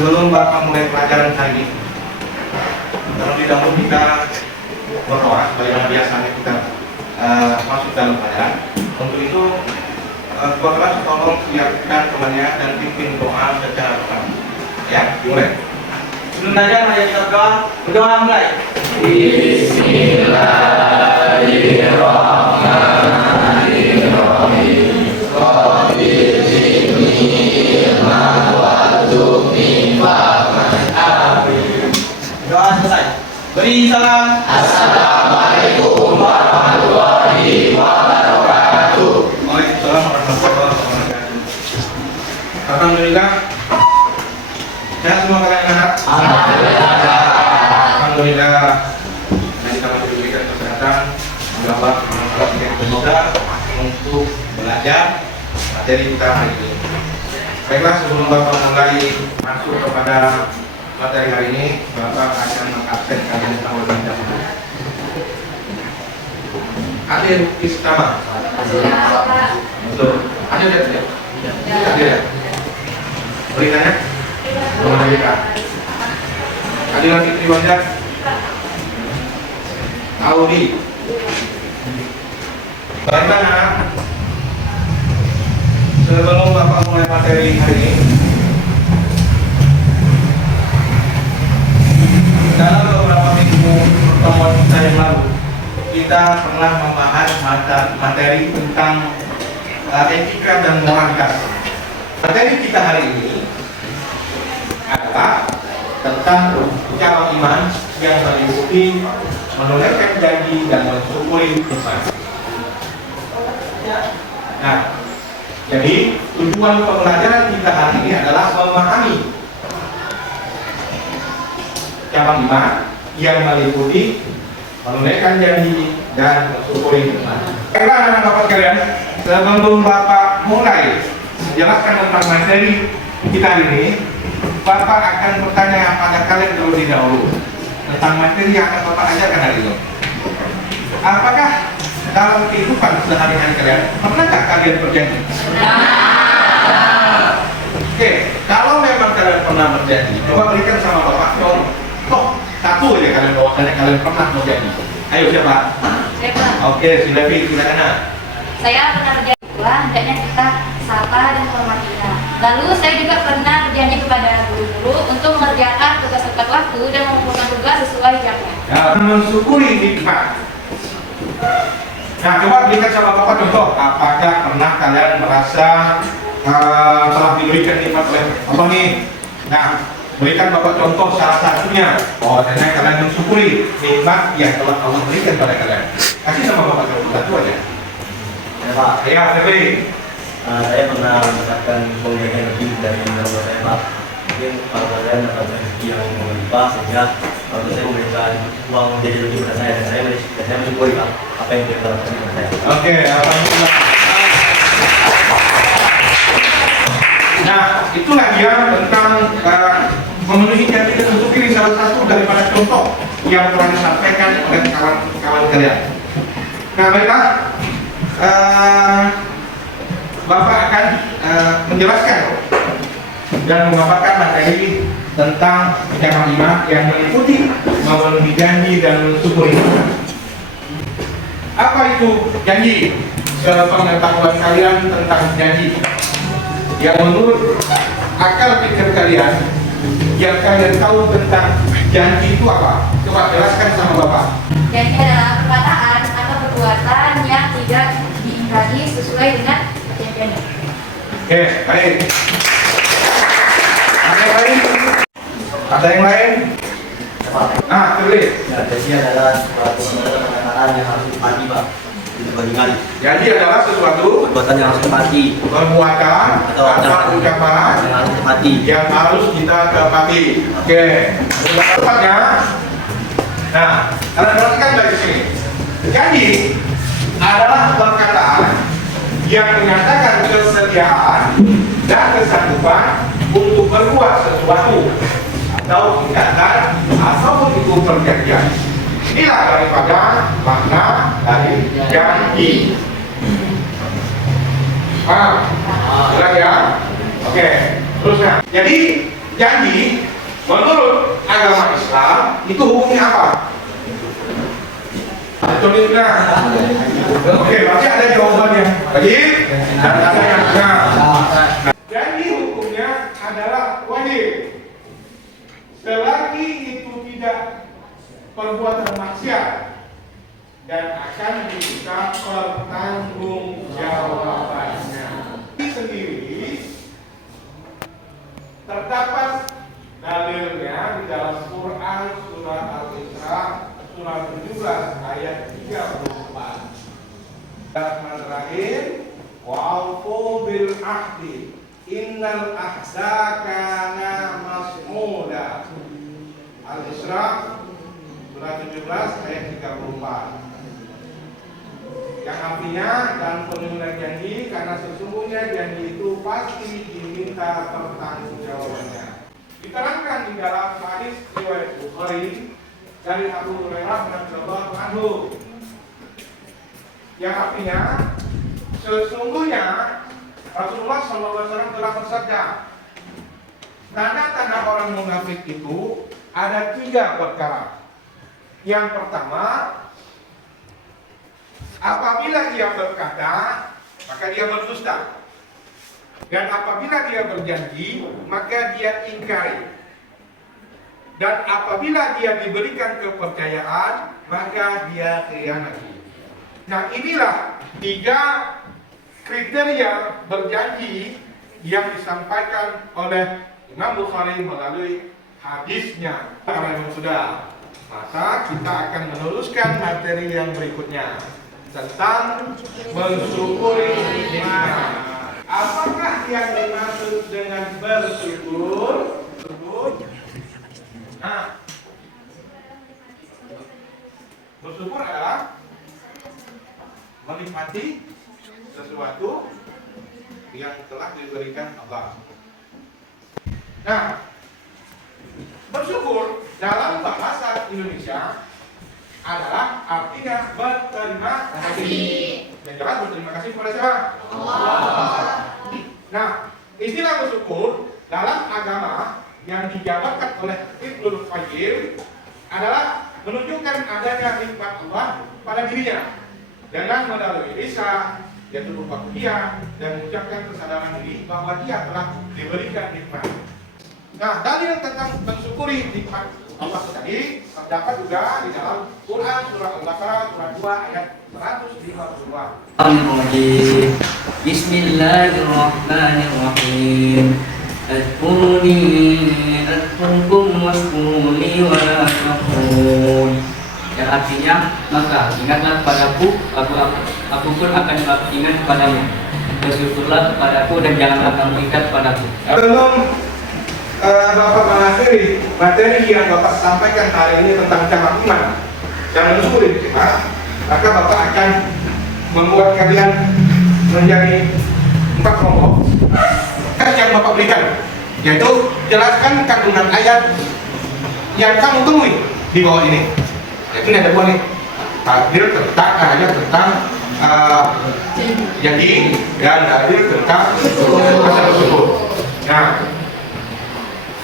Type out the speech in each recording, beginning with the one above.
Sebelum Bapak mulai pelajaran hari ini, terlebih dahulu kita berdoa sebagaimana biasanya kita masuk dalam pelajaran. Untuk itu, Tuan kelas tolong siapkan temannya dan pimpin doa secara bersama. Ya, dimulai. Sebelum belajar, mari kita berdoa mulai. Bismillahirrahmanirrahim. Doa selesai. Beri salam. Assalamualaikum warahmatullahi wabarakatuh. Waalaikumsalam warahmatullahi wabarakatuh. Alhamdulillah. Sehat semua kalian anak. Alhamdulillah. Kita masih diberikan kesehatan. Mendapat yang semoga untuk belajar materi kita hari ini. Baiklah, sebelum Bapak mulai masuk kepada materi hari ini, Bapak akan mengabsen kalian terlebih dahulu. Hadir Istama. Betul. Hadir ya? Hadir ya? Beritanya? Belum ada berita. Hadir lagi Triwanda. Audi. Baiklah anak. Sebelum Bapak mulai materi hari ini, dalam beberapa minggu pertemuan kita yang lalu, kita pernah membahas materi tentang etika dan moralitas. Materi kita hari ini adalah tentang cara iman yang meliputi menunaikan janji dan mensyukuri nikmat. Nah, jadi tujuan pembelajaran kita hari ini adalah memahami cara iman yang meliputi menunaikan janji dan mensyukuri nikmat. Baiklah anak bapak sekalian, sebelum Bapak mulai menjelaskan tentang materi kita hari ini, Bapak akan bertanya pada kalian terlebih dahulu tentang materi yang akan Bapak ajarkan hari ini. Apakah dalam kehidupan sehari-hari kalian pernahkah kalian berjanji? Oke, kalau memang kalian pernah berjanji, coba berikan sama Bapak contoh satu aja kalian bahwasanya kalian pernah berjanji. Ayo siapa? Saya pernah. Oke, si Levi, silakan. Saya pernah berjanji pula hendaknya kita sapa dan hormatinya. Lalu saya juga pernah berjanji kepada guru-guru untuk mengerjakan tugas tepat waktu dan mengumpulkan tugas sesuai jamnya. Ya, mensyukuri nikmat. Nah, coba berikan sama Bapak contoh. Apakah pernah kalian merasa telah diberikan nikmat oleh apa nih? Nah, berikan Bapak contoh salah satunya. Oh, ternyata kalian mensyukuri nikmat yang telah Allah berikan pada kalian. Kasih sama Bapak contoh satu aja. Ya Pak, Ya, Febri. saya pernah mendapatkan pemberian lebih dari orang tua saya Pak. Mungkin kalau kalian dapat rezeki yang melimpah sehingga kalau saya memberikan uang jadi lebih pada saya dan saya mensyukuri Pak apa yang dia lakukan kepada saya. Oke, alhamdulillah. Nah, itulah dia tentang memenuhi janji dan mensyukuri, salah satu daripada contoh yang telah disampaikan oleh kawan-kawan kalian. Nah, baiklah. Bapak akan menjelaskan dan memaparkan materi tentang cara iman yang meliputi memenuhi janji dan mensyukuri. Apa itu janji? Sepengetahuan kalian tentang janji yang menurut akal pikir kalian, yang kalian tahu tentang janji itu apa? Coba jelaskan sama Bapak. Janji adalah perkataan atau perbuatan yang tidak diingkari sesuai dengan perjanjian. Oke, baik. Ada yang lain? Ada yang lain? Ah, tulis. Ya, jadi adalah suatu perkataan yang harus dipati Pak. Itu kali. Janji adalah sesuatu Perbuatan yang harus dipati perbuatan atau ucapan yang harus dipati. yang harus kita tepati. Oke, tepatnya. Nah, kalian perhatikan dari sini. Janji adalah perkataan yang menyatakan kesediaan dan kesanggupan untuk berbuat sesuatu atau tindakan ataupun itu perjanjian. Inilah daripada makna dari janji. Jelas ya? Oke, terusnya. Jadi Janji menurut agama Islam itu hukumnya apa? Contohnya, oke, berarti ada jawabannya. Wajib dan ada yang enggak. Janji hukumnya adalah wajib. Selagi itu tidak perbuatan maksiat dan akan diminta pertanggungjawabannya. Ini sendiri terdapat dalilnya di dalam Quran surah Al-Isra surah 17 ayat 34. Bismillahirrahmanirrahim. Wa'fu bil ahdi innal ahda kana mas'ula. Al-Isra surah 17 ayat 34. Yang artinya dan penuhilah janji karena sesungguhnya janji itu pasti diminta pertanggungjawabannya. Diterangkan di dalam hadis riwayat Bukhari dari Abu Hurairah radhiyallahu anhu yang artinya sesungguhnya Rasulullah SAW telah bersabda, tanda-tanda orang munafik itu ada 3 perkara. Yang pertama, apabila dia berkata, maka dia berdusta. Dan apabila dia berjanji, maka dia ingkari. Dan apabila dia diberikan kepercayaan, maka dia khianati. Nah, inilah 3 kriteria berjanji yang disampaikan oleh Imam Bukhari melalui hadisnya. Karena memang sudah, maka kita akan meneruskan materi yang berikutnya tentang mensyukuri nikmat. Apakah yang dimaksud dengan bersyukur? Nah, bersyukur adalah menikmati sesuatu yang telah diberikan Allah. Nah, bersyukur dalam bahasa Indonesia adalah artinya berterima kasih. Dan jelas berterima kasih kepada siapa? Allah. Nah, istilah bersyukur dalam agama yang dijabarkan oleh Ibnul Qayyim adalah menunjukkan adanya nikmat Allah pada dirinya dengan melalui lisan, yaitu berupa dia dan mengucapkan kesadaran diri bahwa dia telah diberikan nikmat. Nah, dalil tentang mensyukuri nikmat Allah tadi terdapat juga di dalam Quran surah Al-Baqarah surah 2 ayat 152. Bismillahirrahmanirrahim. Adkuruni adkurkum waskuruni wa la takfurun. Yang artinya, maka ingatlah padaku, aku pun akan ingat padamu. Bersyukurlah kepadaku dan janganlah kamu ingat padaku. Belum Bapak mengakhiri materi yang Bapak sampaikan hari ini tentang cara iman dan mensyukuri nikmat, maka Bapak akan membuat kalian menjadi 4 kelompok yang Bapak berikan, yaitu jelaskan kandungan ayat yang kamu temui di bawah ini. Jadi ini ada 2 nih, takdir tentang ayat tentang janji dan takdir tentang rasa bersyukur. Nah,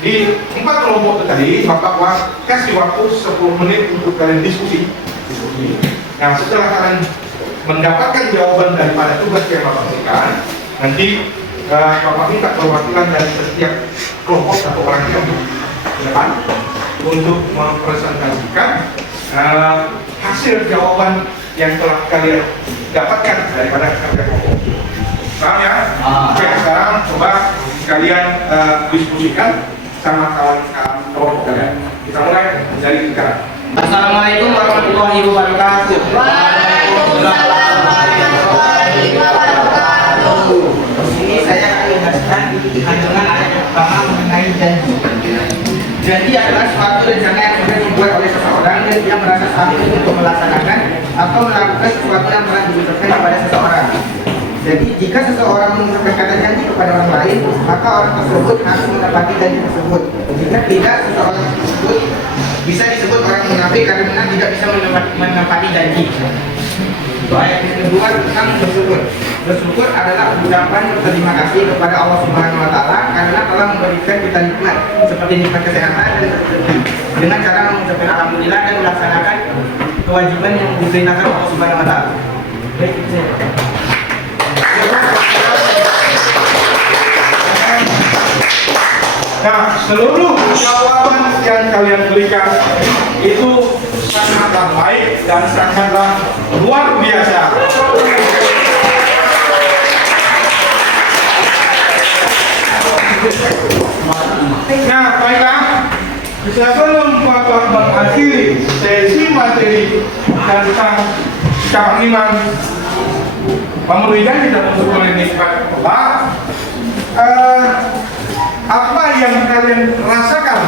di 4 kelompok itu tadi, Bapak kasih waktu 10 menit untuk kalian diskusi. Nah, setelah kalian mendapatkan jawaban daripada tugas yang Bapak berikan, nanti Bapak minta perwakilan dari setiap kelompok atau orang yang ke depan untuk mempresentasikan hasil jawaban yang telah kalian dapatkan daripada kerja kelompok. Paham ya? Oke, sekarang coba kalian diskusikan sama kawan-kawan kelompok kalian. Kita mulai dari sekarang. Assalamualaikum warahmatullahi wabarakatuh. Waalaikumsalam warahmatullahi wabarakatuh. Ini saya akan menjelaskan kandungan ayat yang pertama mengenai janji. Janji adalah suatu rencana yang sudah dibuat oleh seseorang dan dia merasa sanggup untuk melaksanakan atau melakukan sesuatu yang telah diucapkan kepada seseorang. Jadi jika seseorang mengucapkan kata janji kepada orang lain, maka orang tersebut harus menepati janji tersebut. Jika tidak, seseorang tersebut bisa disebut orang munafik karena tidak bisa menepati janji. Ayat yang kedua tentang bersyukur. Bersyukur adalah ucapan berterima kasih kepada Allah Subhanahu wa taala karena telah memberikan kita nikmat seperti nikmat kesehatan dengan cara mengucapkan alhamdulillah dan melaksanakan kewajiban yang diperintahkan Allah Subhanahu wa taala. Baik, itu saja. Nah, seluruh jawaban yang kalian berikan itu sangatlah baik dan sangatlah luar biasa. Nah, baiklah. Sebelum Bapak mengakhiri sesi materi tentang cabang iman, memenuhi janji dan mensyukuri nikmat Allah, apa yang kalian rasakan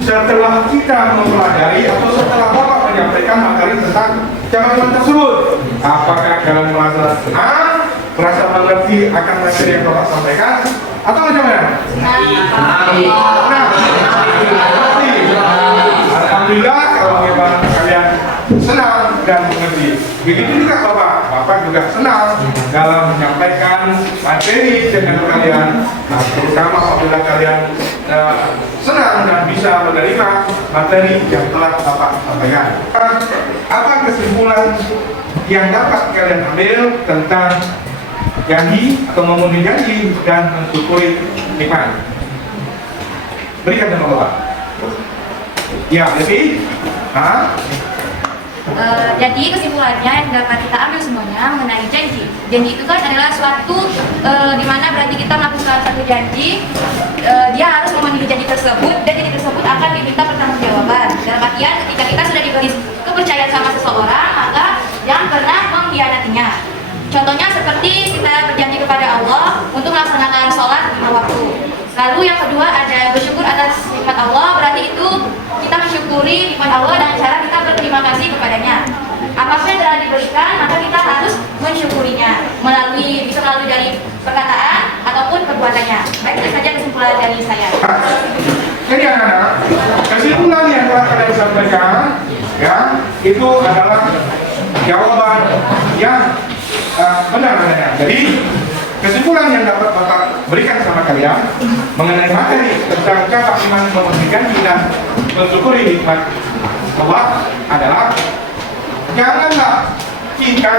setelah kita mempelajari atau setelah Bapak menyampaikan materi tentang cabang iman tersebut? Apakah kalian merasa senang, merasa mengerti akan materi yang Bapak sampaikan, atau macam mana? Alhamdulillah kalau memang kalian senang dan mengerti. Begitu juga Bapak juga senang dalam menyampaikan materi dengan kalian, terutama apabila kalian senang dan bisa menerima materi yang telah Bapak sampaikan. Apa kesimpulan yang dapat kalian ambil tentang janji atau memenuhi janji dan mensyukuri nikmat? Berikan sama Bapak. Ya, lebih. Jadi kesimpulannya yang dapat kita ambil semuanya mengenai janji. Janji itu kan adalah suatu di mana berarti kita melakukan satu janji, dia harus memenuhi janji tersebut dan janji tersebut akan diminta pertanggungjawaban. Dalam artian ketika kita sudah diberi kepercayaan sama seseorang, maka jangan pernah mengkhianatinya. Contohnya seperti kita berjanji kepada Allah untuk melaksanakan sholat lima waktu. Lalu yang kedua ada bersyukur atas nikmat Allah, berarti itu kita mensyukuri nikmat Allah dengan cara kita berterima kasih kepadanya. Apapun yang telah diberikan, maka kita harus mensyukurinya bisa melalui dari perkataan ataupun perbuatannya. Baik, itu saja kesimpulan dari saya. Jadi anak-anak, kesimpulan yang telah kalian sampaikan, ya, itu adalah jawaban yang benar adanya. Jadi kesimpulan yang dapat Bapak berikan sama kalian mengenai materi tentang cabang iman, memenuhi janji dan mensyukuri nikmat Allah adalah janganlah kita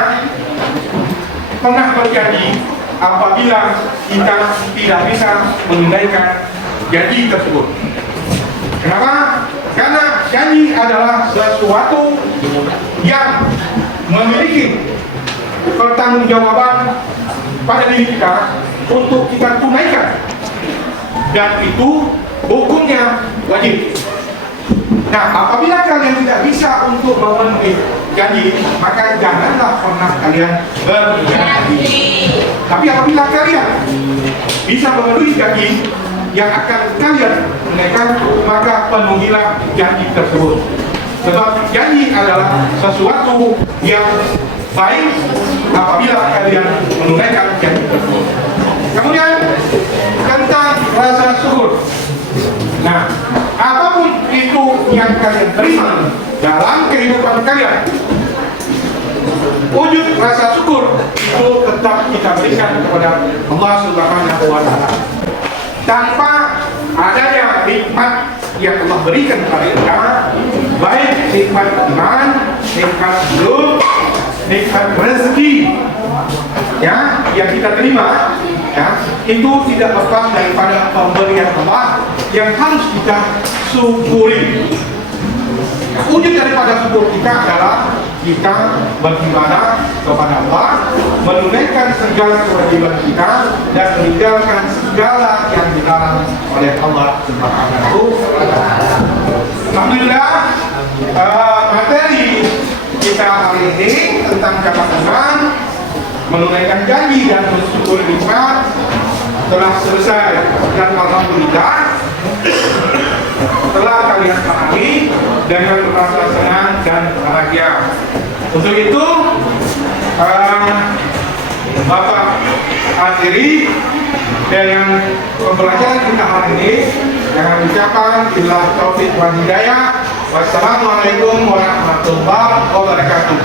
pernah berjanji apabila kita tidak bisa menunaikan janji tersebut. Kenapa? Karena janji adalah sesuatu yang memiliki pertanggungjawaban pada diri kita untuk kita tunaikan, dan itu hukumnya wajib. Nah, apabila kalian tidak bisa untuk memenuhi janji, maka janganlah pernah kalian berjanji. Tapi apabila kalian bisa memenuhi janji yang akan kalian tunaikan, maka penuhilah janji tersebut. Sebab janji adalah sesuatu yang baik apabila kalian menunaikan janji tersebut. Kemudian tentang rasa syukur. Nah, apapun itu yang kalian terima dalam kehidupan kalian, wujud rasa syukur itu tetap kita berikan kepada Allah Subhanahu wa taala. Tanpa adanya nikmat yang Allah berikan kepada kita, baik nikmat iman, nikmat hidup, nikmat rezeki, ya, yang kita terima, ya, itu tidak lepas daripada pemberian Allah yang harus kita syukuri. Wujud daripada syukur kita adalah kita beribadah kepada Allah, menunaikan segala kewajiban kita dan meninggalkan segala yang dilarang oleh Allah Subhanahu wa taala. Alhamdulillah, materi kita hari ini tentang cabang iman, menunaikan janji dan bersyukur nikmat telah selesai, dan alhamdulillah telah kalian pahami dengan merasa senang dan bahagia. Untuk itu Bapak akhiri dengan pembelajaran kita hari ini dengan ucapan billah taufik wal hidayah. Wassalamualaikum warahmatullahi wabarakatuh.